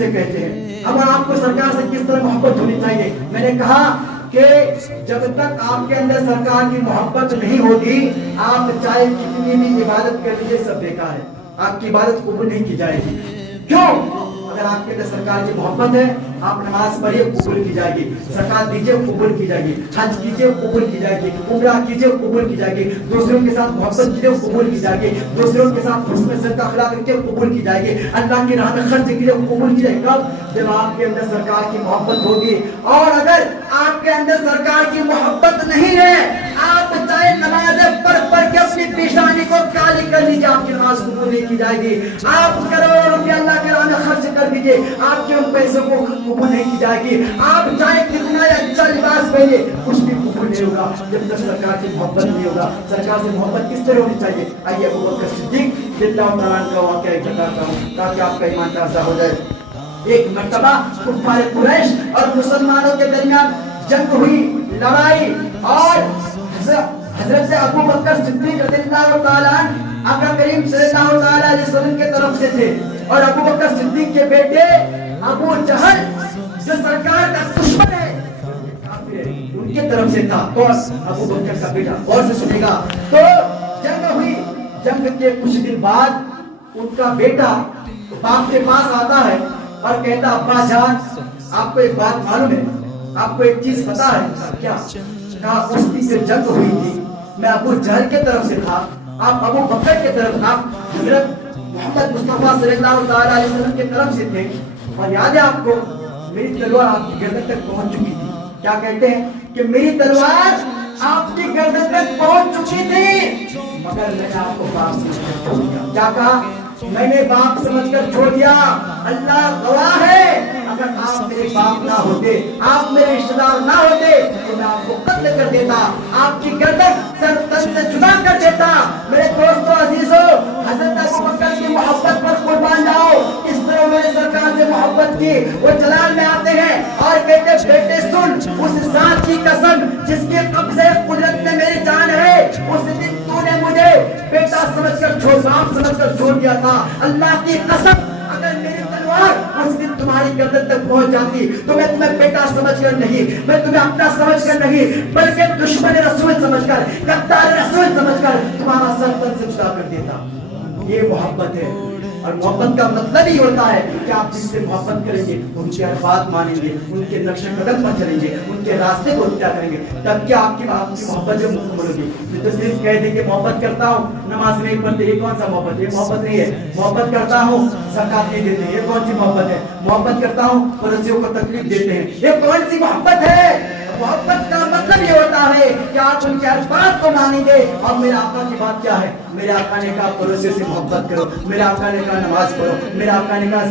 किसे कहते हैं, अब आपको सरकार से किस तरह मोहब्बत होनी चाहिए। मैंने कहा कि जब तक आपके अंदर सरकार की मोहब्बत नहीं होगी, आप चाहे कितनी भी इबादत कर लीजिए सब बेकार है, आपकी इबादत कबूल नहीं की जाएगी। क्यों? अगर आपके अंदर सरकार की मोहब्बत है, आप नमाज पढ़िए कबूल की जाएगी, ज़कात दीजिए कबूल की जाएगी, हज कीजिए कबूल की जाएगी, उम्रा कीजिए कबूल की जाएगी, दूसरों के साथ मोहब्बत कीजिए कबूल की जाएगी, दूसरों के साथ हुस्न सदका अखलाक रखिए कबूल की जाएगी, अल्लाह की राह में खर्च कीजिए कबूल की जाएगी। कब? जब आपके अंदर सरकार की मोहब्बत होगी। और अगर आपके अंदर सरकार की मोहब्बत नहीं है, आप चाहे नमाज़ें पढ़ के अपनी पेशानी को काली कर लीजिए, आपकी नमाज कबूल नहीं की जाएगी। आप करोड़ों रुपया अल्लाह के राह में खर्च कर दीजिए, आपके उन पैसों को कबूल नहीं की जाएगी। आप चाहे कितना अच्छा लिबास पहनिए, कुछ भी कबूल नहीं होगा जब तक सरकार की मोहब्बत नहीं होगा। सरकार से मोहब्बत किस तरह होनी चाहिए? आइए अबू बकर सिद्दीक रज़ियल्लाहु ताला अन्हु का वाक़या बताता हूँ ताकि आपका ईमान ताज़ा हो जाए। एक मर्तबा कुफ़ार कुरैश और मुसलमानों के दरमियान जंग हुई, लड़ाई, और हज़रत अबू बकर सिद्दीक रज़ियल्लाहु ताला अन्हु आका करीम सल्लल्लाहु ताला अलैहि वसल्लम के तरफ से थे, और अबू बकर सिद्दीक के बेटे अबू जहल जो सरकार का दुश्मन है, उनके तरफ से था। कौन? अबू बकर का बेटा। और से सुनेगा। तो जंग हुई, जंग के कुछ दिन बाद उनका बेटा बाप के पास आता है और कहता, अब्बा जान आपको एक बात मालूम है, आपको एक चीज पता है? क्या? कहा उस दिन से जंग हुई थी, मैं अबू जहल के तरफ से था, आप अबू बकर के तरफ, आप हजरत मोहम्मद मुस्तफा सल्लल्लाहु ताला अलैहि वसल्लम के तरफ से थे, और याद है आपको मेरी तलवार आपकी गर्दन तक पहुंच चुकी थी। क्या कहते हैं कि मेरी तलवार आपकी गर्दन तक पहुंच चुकी थी, मगर मैंने आपको बाप समझकर छोड़ दिया। क्या कहा? मैंने बाप समझकर छोड़ दिया। अल्लाह गवाह है, अगर आप मेरे बाप ना होते, आप मेरे रिश्तेदार ना होते, तो मैं आपको कत्ल कर देता, आपकी गर्दन सर तन से जुदा कर देता। मेरे दोस्तों अजीजों, हजरत अबू बकर की मोहब्बत पर कुर्बान जाओ। इस तरह मैंने सरकार से मोहब्बत की। वो जलाल में आते हैं और कहते, बेटे सुन, उस ज़ात की कसम जिसके कब्ज़े कुदरत में मेरी जान है, उस दिन तूने मुझे बेटा समझकर छोड़, बाप समझकर छोड़ दिया था। अल्लाह की कसम, अगर मेरी तलवार उस दिन तुम्हारी गर्दन तक पहुंच जाती तो मैं तुम्हें बेटा समझकर नहीं, मैं तुम्हें अपना समझकर नहीं, बल्कि दुश्मन रसूल समझकर, गद्दार रसूल समझकर तुम्हारा सर तन से जुदा कर देता। ये मोहब्बत है। और मोहब्बत का मतलब ही होता है कि आप जिससे मोहब्बत करेंगे उनकी हर बात मानेंगे, उनके नक्शे कदम पर चलेंगे, उनके रास्ते को इख्तियार करेंगे, तब क्या आपकी मोहब्बत जो मुकम्मल होगी। तो सिर्फ कह दें कि मोहब्बत करता हूँ, नमाज नहीं पढ़ते, ये कौन सा मोहब्बत? ये मोहब्बत नहीं है। मोहब्बत करता हूँ, ज़कात नहीं देते, ये कौन सी मोहब्बत है? मोहब्बत करता हूँ, पड़ोसियों को तकलीफ देते हैं, ये कौन सी मोहब्बत है? मोहब्बत का मतलब ये होता है कि आप उनकी हर बात को मानेंगे। और मेरे आका की बात क्या है? मेरे आका ने कहा पड़ोसियों से मोहब्बत करो, मेरे आका ने कहा नमाज पढ़ो, मेरे आका ने कहा